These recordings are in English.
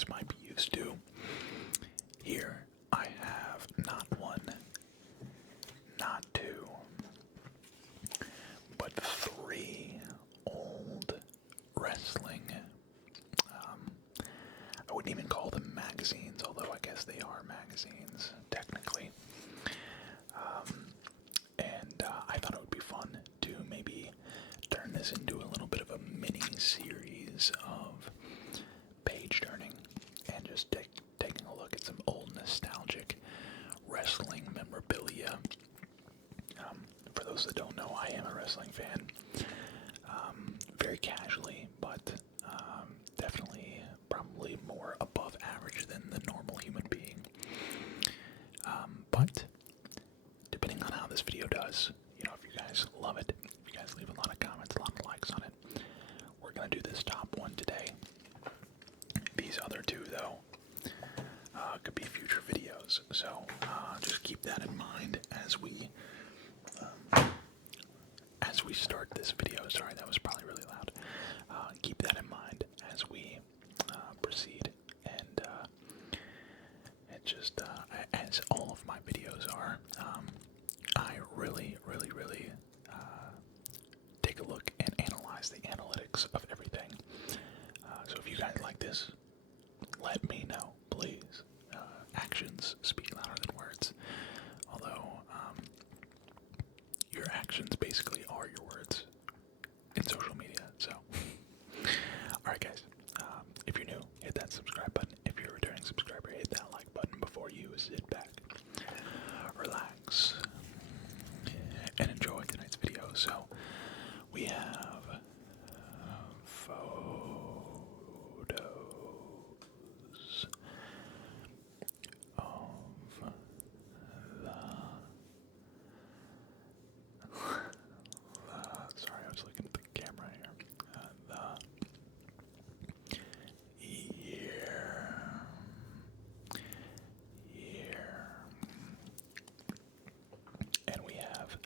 guys might be used to. Here I have not one, not two, but three old wrestling, I wouldn't even call them magazines, although I guess they are magazines, technically. And I thought it would be fun to maybe turn this into a little bit of a mini-series of page turning and just taking a look at some old nostalgic wrestling memorabilia. For those that don't know, I am a wrestling fan. Very casually, but definitely probably more above average than the normal human being. But depending on how this video does, you know, if you guys love it, if you guys leave a lot of comments, a lot of likes on it, we're gonna do this top one today. These other two, though, could be future videos, so just keep that in mind as we start this video. Sorry, that was probably really loud. Keep that in mind as we proceed, and it just as all of my videos are, I really take a look and analyze the analytics of everything. So if you guys like this, let me know, please. Actions speak louder than words, although your actions basically are your words in social media. So, alright guys, if you're new, hit that subscribe button. If you're a returning subscriber, hit that like button before you sit back, relax, and enjoy tonight's video. So, we have photos of sorry, I was looking at the camera here. Year, and we have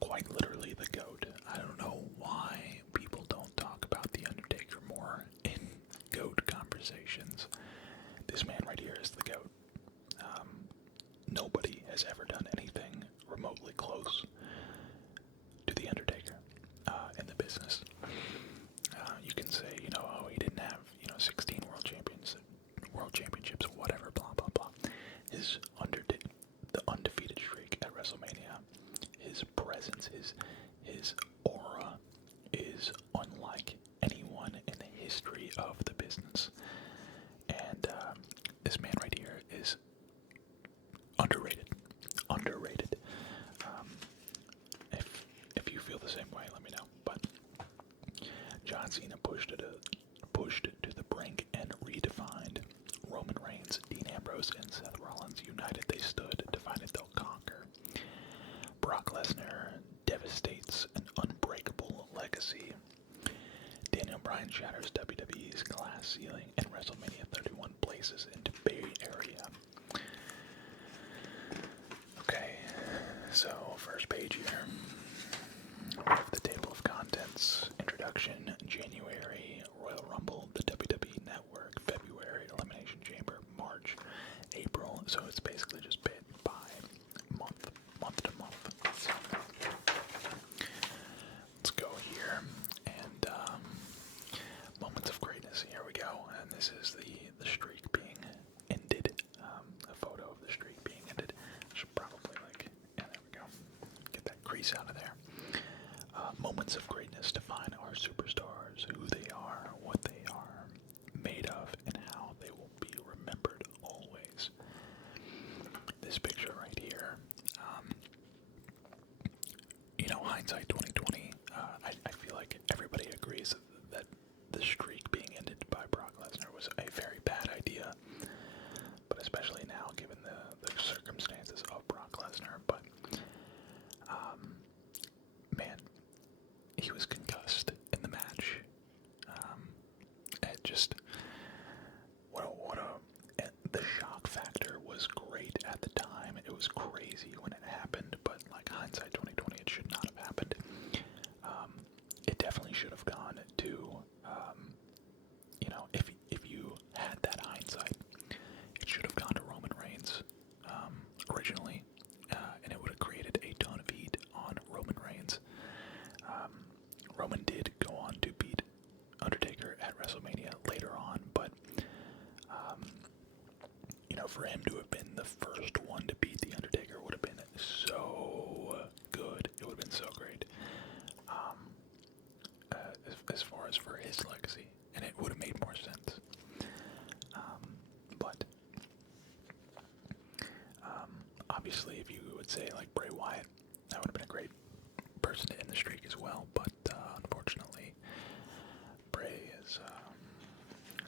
quite literally the GOAT. I don't know why people don't talk about The Undertaker more in GOAT conversations. This man right here is the GOAT. Nobody has ever done anything remotely close to The Undertaker in the business. You can say, you know, oh, he didn't have, 16 world championships, whatever, blah, blah, blah. The undefeated streak at WrestleMania, his presence, his aura is unlike anyone in the history of the business. And this man right here is underrated. If you feel the same way, let me know. But John Cena pushed to the brink and redefined. Roman Reigns, Dean Ambrose, and Seth Rollins united. They stood, divided they'll conquer. Brock Lesnar devastates an unbreakable legacy. Daniel Bryan shatters WWE's glass ceiling, and WrestleMania 31 places into Bay Area. Okay, so first page here. We have the table of contents. Introduction, January, Royal Rumble, the WWE Network, February, Elimination Chamber, March, April. So it's basically just bit by month to month. So let's go here, and moments of greatness. Here we go, and this is the streak being ended. A photo of the streak being ended. I should probably yeah, there we go. Get that crease out of there. Moments of greatness define our superstars, who they are, what they are made of, and how they will be remembered always. This picture right here, hindsight 2020, I feel like everybody agrees that the streak being ended by Brock Lesnar was a very bad idea, but especially now given the circumstances of Brock Lesnar. But man, he was concussed in the match. It just the shock factor was great at the time. It was crazy when it happened, but like hindsight 2020, it should not have happened. It definitely should have gone to, for him to have been the first one to beat The Undertaker would have been so good. It would have been so great. As far as for his legacy, and it would have made more sense. But obviously, if you would say like Bray Wyatt, that would have been a great person to end the streak as well. But unfortunately, Bray is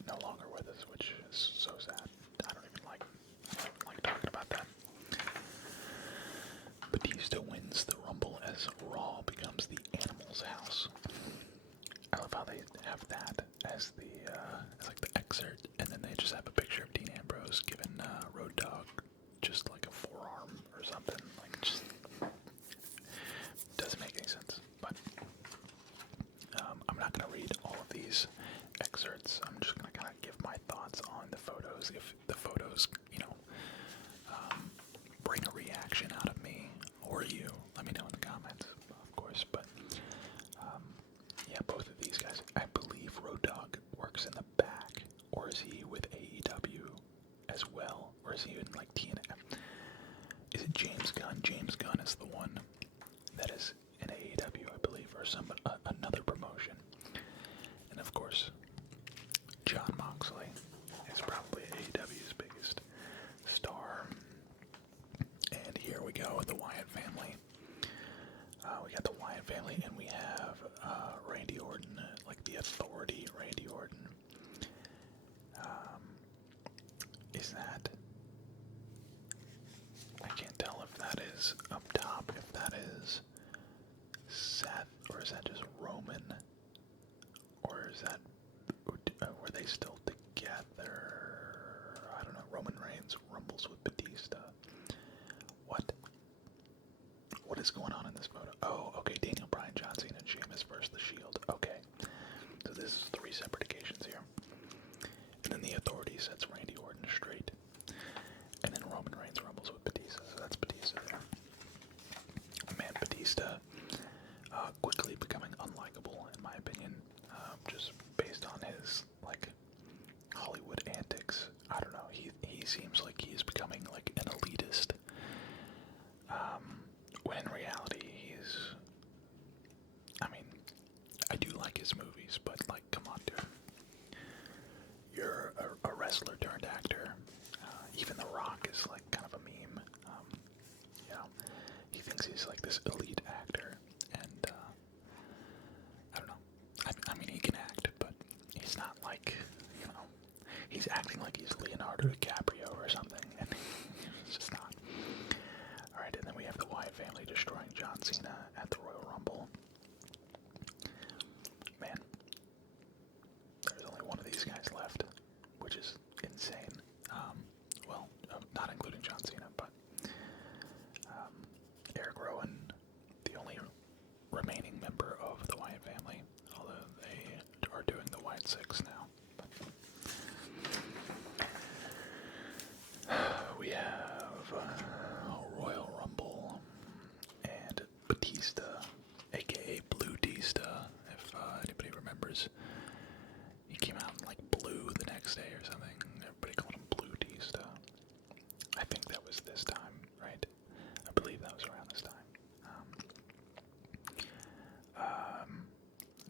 no longer with us, which is so sad. I don't even like talking about that. Batista wins the Rumble as Raw becomes the Animal's house. I love how they have that as the as like the excerpt, and then they just have a picture of Dean Ambrose giving Road Dogg just like a forearm or something. Like, just doesn't make any sense. But I'm not gonna read all of these excerpts. I'm just gonna kind of give my thoughts on the photos. If the photos, bring a reaction out of me or you, let me know in the comments, of course. But yeah, both of these guys. I believe Road Dogg works in the back, or is he with AEW as well, or is he in like TNF? Is it James Gunn? James Gunn is the one that is in AEW, I believe, or another promotion. And of course, Jon Moxley is probably AEW's biggest star. And here we go with the Wyatt family. We got the Wyatt family, and we have Randy Orton, like the Authority Randy Orton. Is that... I can't tell if that is up top, if that is Seth, or is that just Roman? Or is that... were they still together? I don't know. Roman Reigns rumbles with Batista. What is going on in this photo? Oh, okay, Daniel Bryan, John Cena, and Sheamus versus The Shield. Okay, so this is 3 separate occasions here. And then the Authority sets Randy Orton straight. And then Roman Reigns rumbles with Batista, so that's Batista there. Man, Batista quickly becoming unlikable, in my opinion, just based on his, like, Hollywood antics. I don't know, he seems like he's becoming, like, an elitist. When in reality, I do like his movies, but, like, come on, dude. You're a wrestler turned actor. Even The Rock is, like, kind of a meme. He thinks he's, like, this elite actor, and, I don't know. I mean, he can act, but he's not, like, he's acting like he's Leonardo DiCaprio or something, and it's just not. Alright, and then we have the Wyatt family destroying John Cena at the Royal Rumble. Man, there's only one of these guys left, which is insane. Not including John Cena, but Eric Rowan, the only remaining member of the Wyatt family, although they are doing the Wyatt Six now. We have Royal Rumble and Batista, aka Blue Tista, if anybody remembers. He came out in like blue the next day or something. Everybody called him Blue Tista. I think that was this time, right? I believe that was around this time.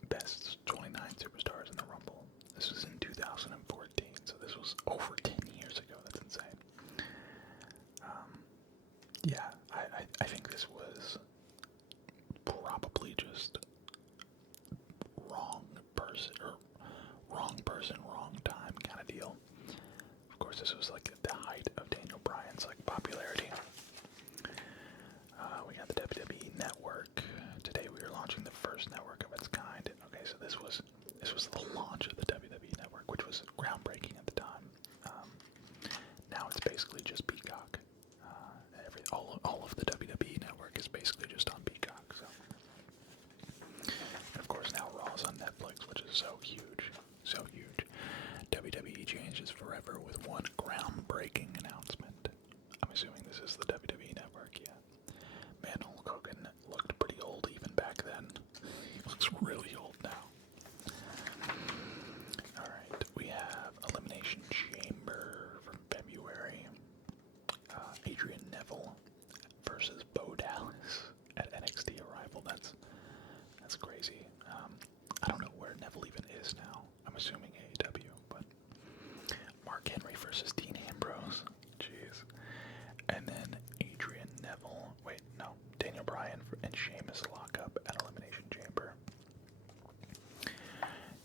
Best 29 superstars in the Rumble. This was in 2014, so this was over 10 years ago. That's insane. Yeah, I think this was probably just wrong person, wrong time kind of deal. Of course, this was like at the height of Daniel Bryan's like popularity. We got the WWE Network. Today we are launching the first network of its kind. Okay, so this was the launch of the WWE Network, which was groundbreaking at the time. Now it's basically just Peacock. All of the WWE Network is basically just on Peacock. So, and of course now Raw's on Netflix, which is so huge, so huge. WWE changes forever with one groundbreaking announcement. I'm assuming this is the WWE Network, yeah. Man, Hulk Hogan looked pretty old even back then. He looks really old now. Alright, we have Elimination Chamber from February. versus Dean Ambrose. Jeez. And then Adrian Neville. Wait, no. Daniel Bryan and Sheamus lock up at Elimination Chamber.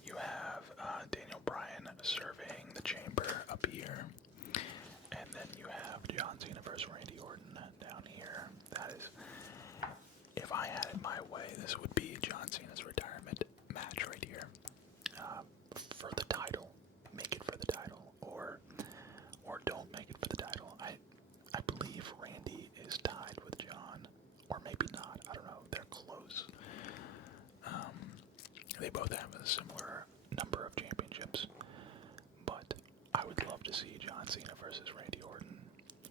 You have Daniel Bryan surveying the chamber up here. And then you have John Cena versus Randy Orton down here. That is, if I had it my way, this would be John Cena's retirement match right here. For the title. Make it for the title. Or don't make it for the title. I believe Randy is tied with John. Or maybe not. I don't know. They're close. They both have a similar number of championships. But I would love to see John Cena versus Randy Orton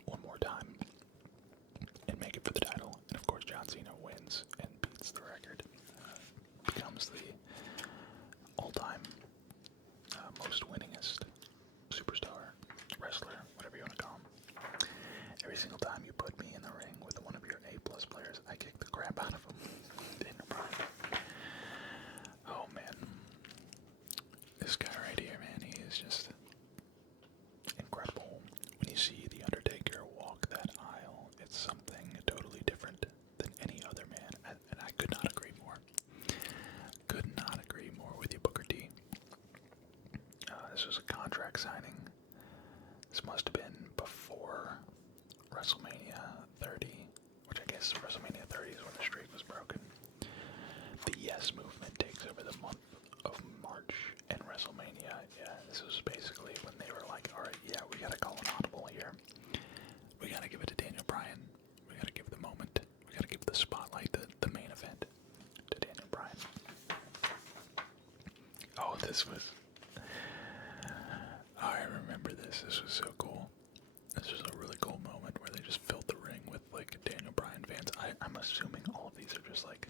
one more time and make it for the title. And of course, John Cena wins and beats the record. Becomes the all-time most winningest superstar, wrestler, whatever you want to call him. Every single time you put me in the ring with one of your A-plus players, I kick the crap out of them. Daniel Bryan. Oh, man. This guy right here, man, he is just incredible. When you see The Undertaker walk that aisle, it's something totally different than any other man, and I could not agree more. Could not agree more with you, Booker T. This was a contract signing. This must have been before WrestleMania 30, which I guess WrestleMania 30 is when the streak was broken. The Yes movement takes over the month of March, and WrestleMania, yeah, this was basically when they were like, alright, yeah, we gotta call an audible here. We gotta give it to Daniel Bryan. We gotta give the moment. We gotta give the spotlight, the main event, to Daniel Bryan. Oh, this was... I remember this. This was so cool. This was a really cool moment where they just filled the ring with, like, Daniel Bryan fans. I'm assuming all of these are just, like,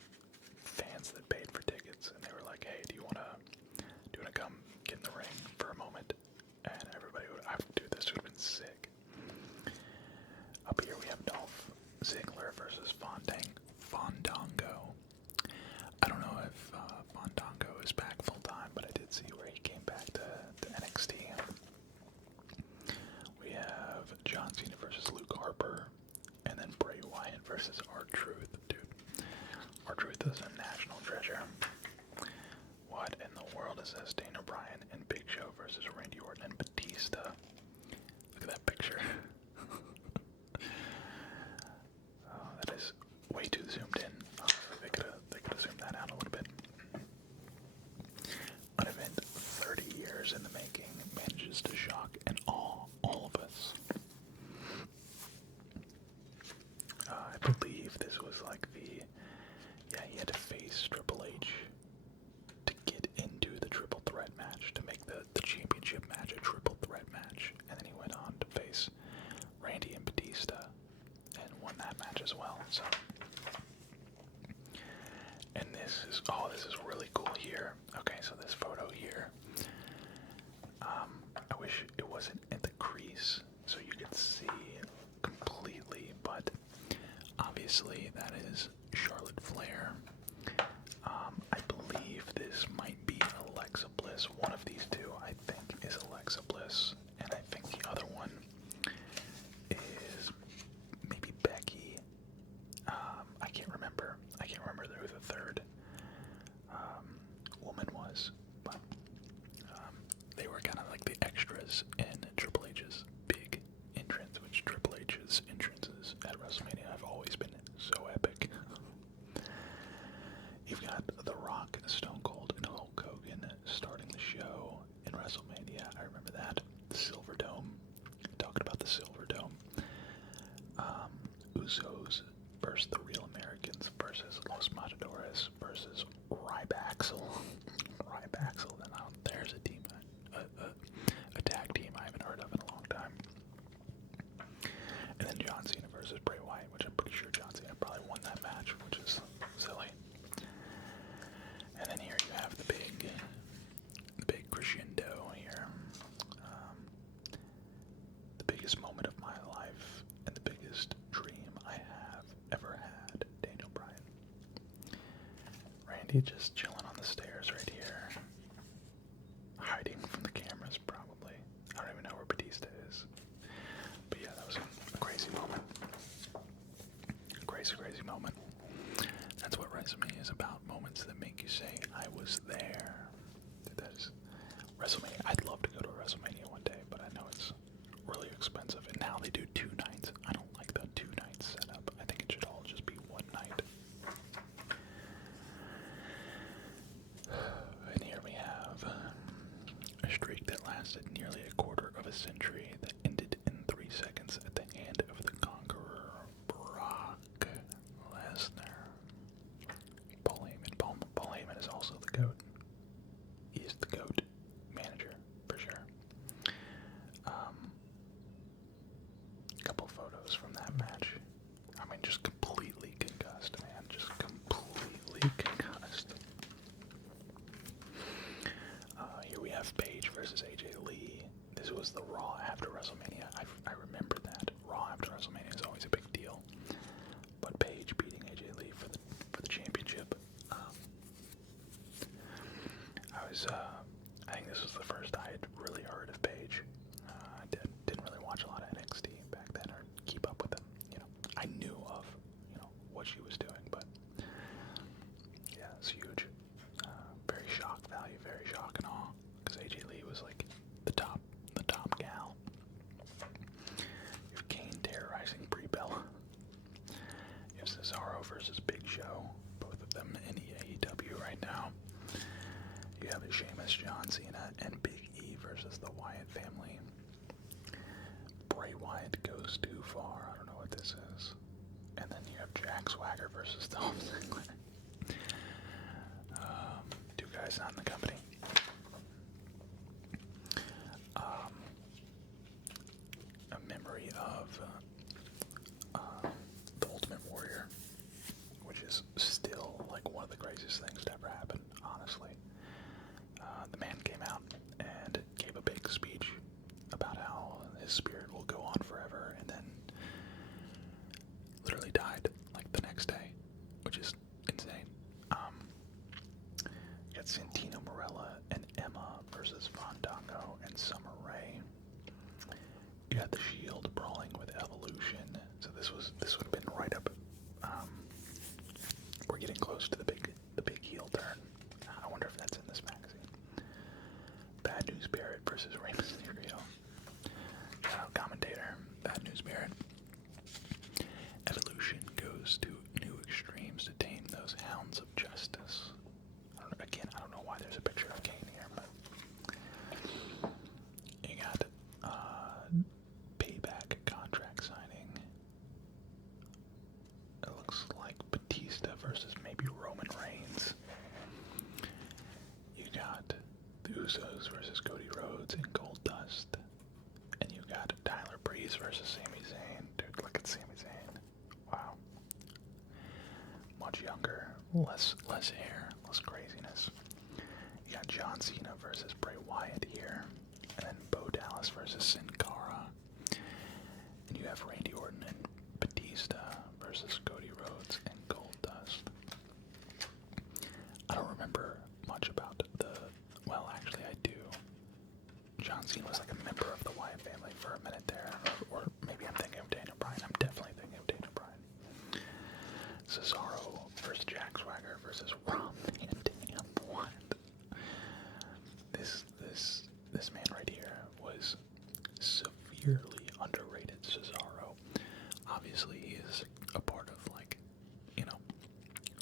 fans that paid for tickets, and they were like, hey, do you wanna come get in the ring for a moment? And everybody would, dude, this would have been sick. Up here we have Dolph Ziggler versus Fandango. I don't know if Fandango is back full time, but I did see where he came back to NXT. We have John Cena versus Luke Harper, and then Bray Wyatt versus R-Truth. Dude, R-Truth is a national treasure. What in the world is this? Daniel Bryan and Big Show versus Randy Orton and Batista. Look at that picture. Oh, that is way too zoomed in. Oh, they could have zoomed that out a little bit. An event 30 years in the making manages to shock and awe all of us. I believe this was like he had to face Triple H to get into the triple threat match, to make the championship match a triple threat match, and then he went on to face Randy and Batista and won that match as well. So, and this is really cool here. Okay, so this photo here, I wish it wasn't at the crease so you could see completely, but obviously that is Charlotte Flair. I believe this might be Alexa Bliss. One of these two, I think, is Alexa Bliss, and I think the other one is maybe Becky. I can't remember. Who the third woman was, but they were kind of like the extras in Triple H's big entrance, which Triple H's entrances at WrestleMania have always been so epic. You've got The Rock, Stone Cold, and Hulk Hogan starting the show in WrestleMania. I remember that. The Silver Dome. Talking about the Silver Dome. Usos versus the Real Americans versus Los Matadores versus Rybaxel. Now there's a team, a tag team I haven't heard of in a long time. And then John Cena versus Bray Wyatt, which I'm pretty sure John Cena probably won that match, which is silly. And then here you have the big crescendo here. The biggest moment of my life and the biggest dream I have ever had. Daniel Bryan. Randy just chilling on the stairs right here. Hiding from the cameras, probably. I don't even know where Batista is. WrestleMania. I'd love to go to a WrestleMania one day, but I know it's really expensive. And now they do 2 nights. I don't like the 2 nights setup. I think it should all just be 1 night. And here we have a streak that lasted nearly a quarter of a century that ended in 3 seconds at the hand of the conqueror, Brock Lesnar. Paul Heyman. Paul Heyman is also the GOAT. He is the GOAT manager, for sure. Couple photos from that match. I mean, just completely concussed, man. Just completely concussed. Here we have Paige versus AJ Lee. This was the Raw after WrestleMania. I remember that. Raw after WrestleMania is always a big deal. But Paige beating AJ Lee for the championship. I think this was the first I had really heard of Paige. I didn't really watch a lot of NXT back then or keep up with them. You know, I knew of, what she was doing, but yeah, it's huge. Very shock value, very shock and awe, because AJ Lee was like the top gal. You have Kane terrorizing Brie Bella. You have Cesaro versus Big Show, both of them in AEW right now. You have Sheamus, John Cena, and Big E versus the Wyatt family. Bray Wyatt goes too far. I don't know what this is. And then you have Jack Swagger versus Dolph Ziggler. 2 guys not in the company. A memory of the Ultimate Warrior, which is still like one of the craziest things to ever happen, honestly. The man came out and gave a big speech about how his spirit will go on forever, and then literally died like the next day, which is insane. You got Santino Marella and Emma versus Fandango and Summer Rae. You got the Shield brawling with Evolution, so this would have been right up. We're getting close to the big heel turn. I wonder if that's in this magazine. Bad News Barrett versus Rey Mysterio. Shout out commentator. Bad News Barrett. Evolution goes to new extremes to tame those hounds of justice. I don't know why there's a picture of Kane here, but you got Payback contract signing. It looks like Batista versus maybe Roman Reigns. You got the Usos versus Cody Rhodes and Goldust. And you got Tyler Breeze versus Sami Zayn. Dude, look at Sami Zayn. Wow. Much younger, less hair, less craziness. You got John Cena versus Bray Wyatt here. And then Bo Dallas versus Sin Cara. And you have Randy Orton and Batista versus Cody Rhodes and Goldust. I don't remember much about well, actually I do. John Cena was like a member of the Wyatt family for a minute there, or maybe I'm thinking of Daniel Bryan. I'm definitely thinking of Daniel Bryan. Cesaro versus Jack Swagger versus Rob Van Dam. What? This man right here was severely underrated. Cesaro. Obviously, he is a part of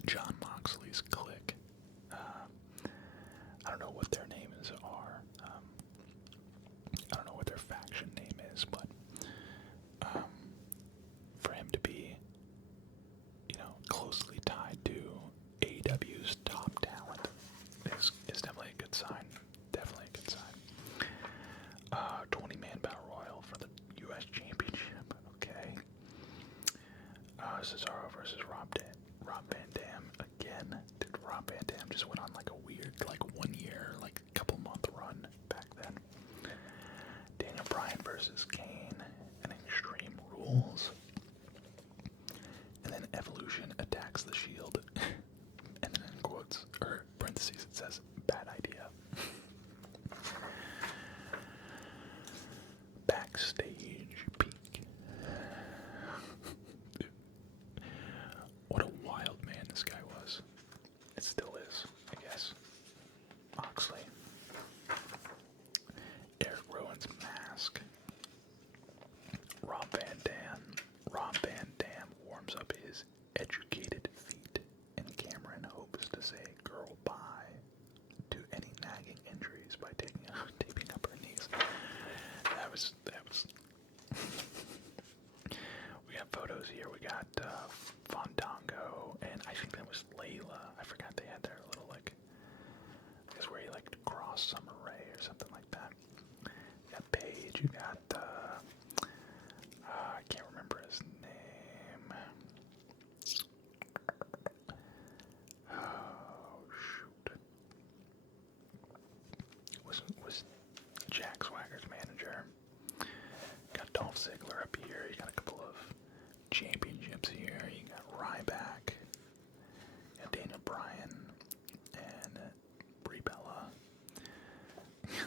John Moxley's clique. I don't know what their names are. I don't know what their faction name is, but for him to be, closely tied to AEW's top talent is definitely a good sign. Definitely a good sign. 20-man battle royal for the U.S. Championship. Okay. Cesaro versus Rob Van Dam again. Dude, Rob Van Dam just went on like a weird, 1 year, couple month run back then. Daniel Bryan versus Kane and Extreme Rules. And then Evolution attacks the Shield. And then in quotes, or parentheses, it says, bad idea. Backstage peek. What a wild man this guy was. It still is, I guess. Moxley. Ziggler up here. You got a couple of championships here. You got Ryback, and Daniel Bryan, and Brie Bella.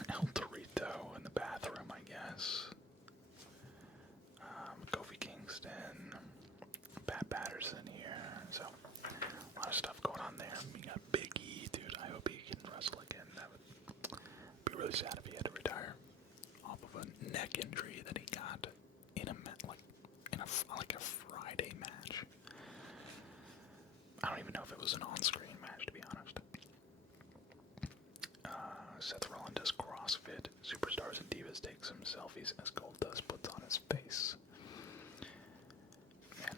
El Torito in the bathroom, I guess. Kofi Kingston, Pat Patterson here. So, a lot of stuff going on there. We got Big E, dude. I hope he can wrestle again. That would be really sad if he had to retire off of a neck injury that he got in a Friday match. I don't even know if it was an on-screen match, to be honest. Seth Rollins does CrossFit. Superstars and Divas take some selfies as Goldust puts on his face. Man,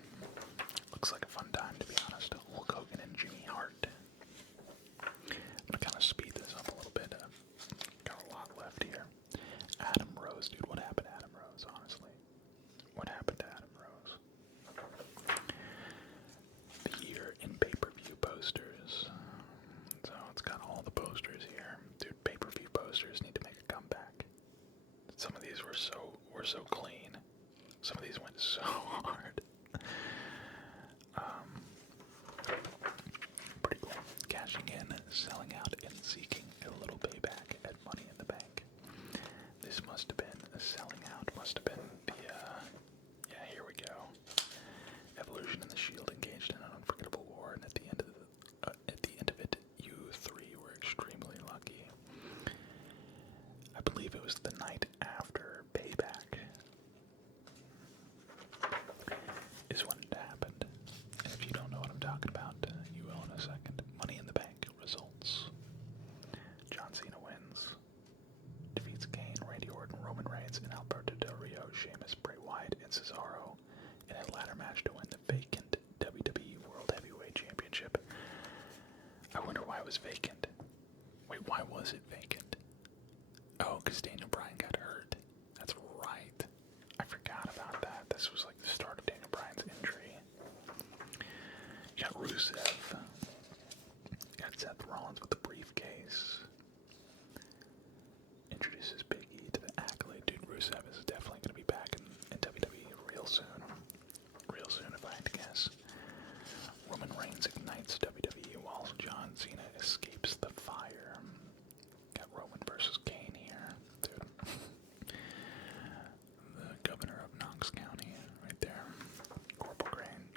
looks like a fun time, to be honest. Hulk Hogan and Jimmy Hart. I'm gonna kind of speed this up a little bit. Got a lot left here. Adam Rose, dude. What happened to Adam Rose, honestly? What happened to Adam Rose? The year in pay-per-view posters. So it's got all the posters here. Dude, pay-per-view posters need to make a comeback. Some of these were so clean. Some of these went so hard. Pretty cool. Cashing in, selling out, and seeking a little payback at Money in the Bank. This must have been a selling out. Must have been the yeah, here we go. Evolution and the Shield engaged in an unforgettable war, and at the end of it, you three were extremely lucky. I believe it was the night after Payback is when it happened. And if you don't know what I'm talking about, you will in a second. Money in the Bank results. John Cena wins. Defeats Kane, Randy Orton, Roman Reigns, and Alberto Del Rio, Sheamus, Bray Wyatt, and Cesaro in a ladder match to win the vacant WWE World Heavyweight Championship. I wonder why it was vacant. Wait, why was it vacant? Oh, because Daniel Bryan got hurt. That's right. I forgot about that. This was like the start of Daniel Bryan's injury. You got Rusev. You got Seth Rollins with the briefcase. Introduces Big E to the Accolade. Dude, Rusev is definitely going to be back in WWE real soon. Real soon, if I had to guess. Roman Reigns ignites WWE while John Cena escapes the fire. Got Roman versus Kane here. Dude. The governor of Knox County, right there. Corporal Kane.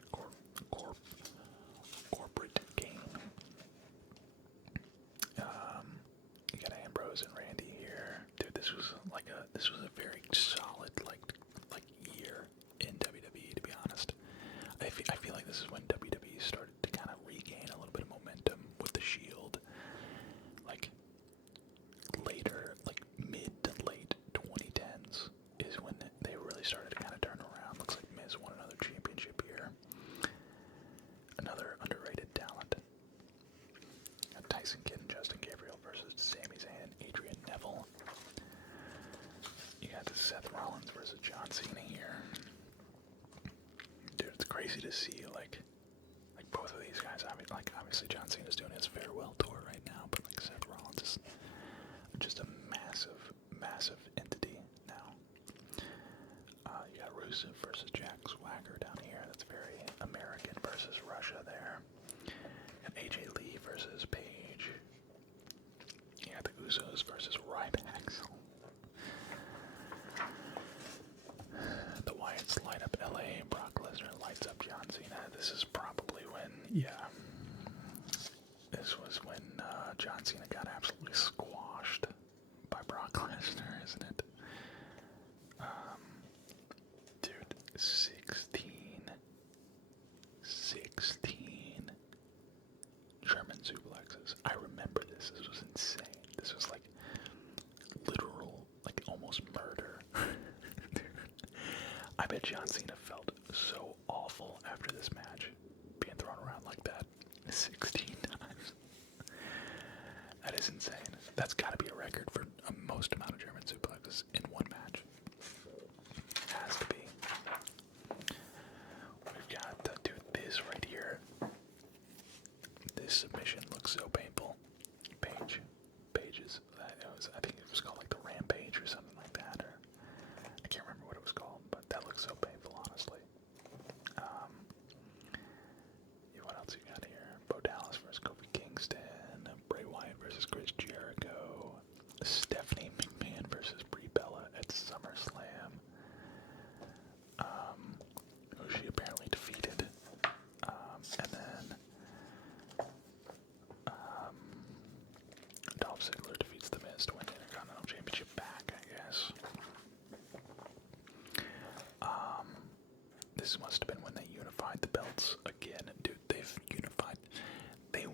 Corporate Kane. You got Ambrose and Randy here. Dude, this was a very solid like year in WWE, to be honest. I feel like this is when WWE started to kind of regain a little bit of momentum with the Shield. Like later, like mid to late 2010s is when they really started to kind of turn around. Looks like Miz won another championship here. Another underrated talent. Got Tyson Kidd and Justin Gabriel versus Sami Zayn and Adrian Neville. You got Seth Rollins versus John Cena here. Dude, it's crazy to see like both of these guys. I mean, like obviously John Cena's doing his farewell tour right now, but like Seth Rollins is just a massive entity now. You got Rusev versus Jack Swagger down here. That's very American versus Russia there. And AJ Lee versus Paige. You got the Usos versus Ryback. The Wyatts light up LA. Brock Lesnar lights up John Cena. This is probably when, this was when John Cena got absolutely squashed by Brock Lesnar, isn't it? Dude, 16 German suplexes. I remember this. This was insane. This was like literal, like almost murder. Dude, I bet John Cena felt so awful after this match, being thrown around like that 16 times. That is insane. That's got to be a record for a most amount of German suplexes in one match. Has to be. We've got, dude, this right here. This submission looks so painful. Pages. I think it was called like the Rampage or something like that, or I can't remember what it was called, but This must have been when they unified the belts again. Dude, they've unified. They,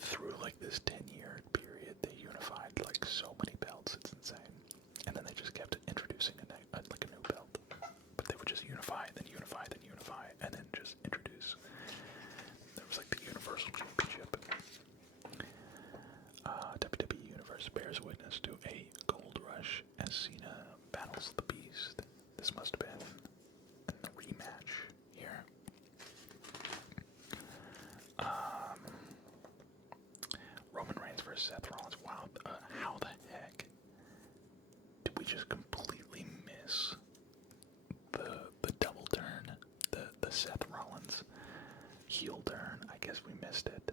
through like this 10-year period, they unified like so many belts. It's insane. And then they just kept introducing like a new belt. But they would just unify, then unify, then unify, and then just introduce. There was like the Universal Championship. WWE Universe bears witness to a gold rush as Cena battles the Beast. This must have been a rematch here. Roman Reigns versus Seth Rollins. Wow, how the heck did we just completely miss the double turn, the Seth Rollins heel turn? I guess we missed it.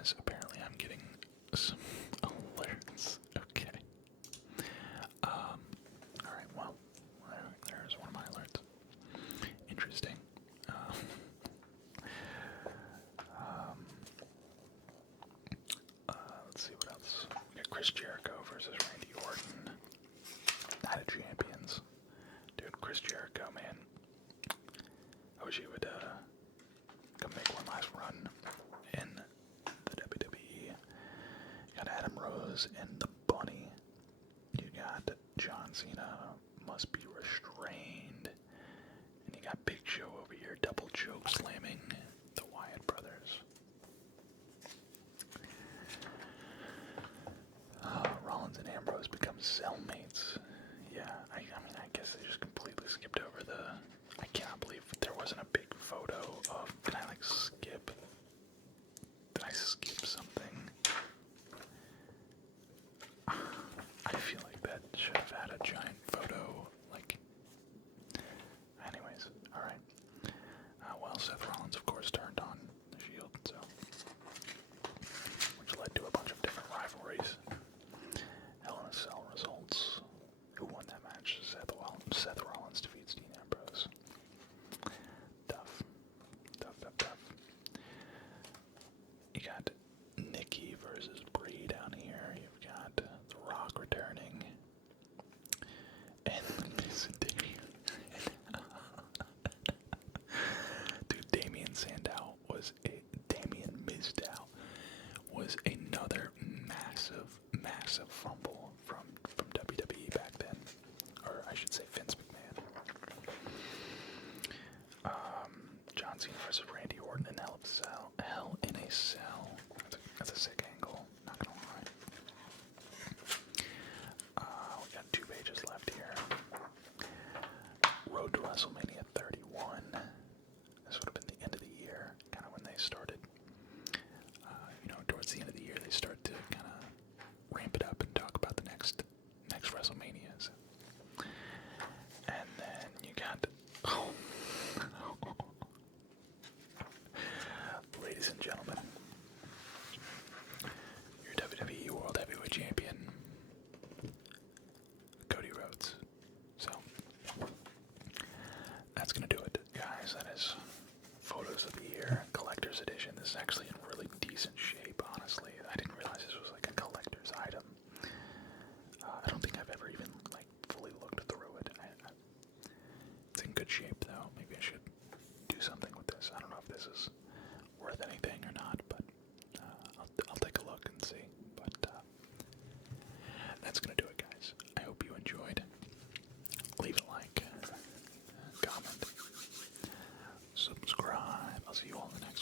As apparently I'm getting some alerts. Okay. Alright, well, there's one of my alerts. Interesting. Let's see what else. We got Chris Jericho versus Randy Orton. Night of Champions. Dude, Chris Jericho, man. I wish he would come make one last run in the WWE. You got Adam Rose and the Bunny. You got John Cena must be restrained. And you got Big Show over here double choke slamming the Wyatt brothers. Rollins and Ambrose become cellmates. Yeah, I mean, I guess they just completely skipped over the... I cannot believe there wasn't a big photo of... Did I, like, skip? Did I skip something? I feel like that should have had a giant photo, like... Anyways, alright. Well, Seth Rollins, of course, turned on the Shield, so... Which led to a bunch of different rivalries. Hell in a Cell results. Who won that match? Seth Rollins defeats Dean Ambrose. Tough. You got Nikki versus Brie down here. You've got The Rock returning. And Miz and Damien. Dude, Damien Mizdow was another massive fumble from WWE back then. Or I should say Vince McMahon. John Cena versus Randy Orton in Hell in a Cell. That's a sick angle, not gonna lie. We got 2 pages left here. Road to WrestleMania 31. This would have been the end of the year, kind of when they started. Towards the end of the year, they start to kind of ramp it up and talk about the next WrestleManias. And then you got, ladies and gentlemen, your WWE World Heavyweight Champion, Cody Rhodes. So, that's gonna do it, guys. That is photos of the year, collector's edition. This is actually in really decent shape, honestly. I didn't realize this was like a collector's item. I don't think I've ever even like fully looked through it. It's in good shape though. Maybe I should do something with this. I don't know if this is worth anything or not, but I'll take a look and see. But that's gonna do it, guys. I hope you enjoyed. Leave a like, comment, subscribe. I'll see you all in the next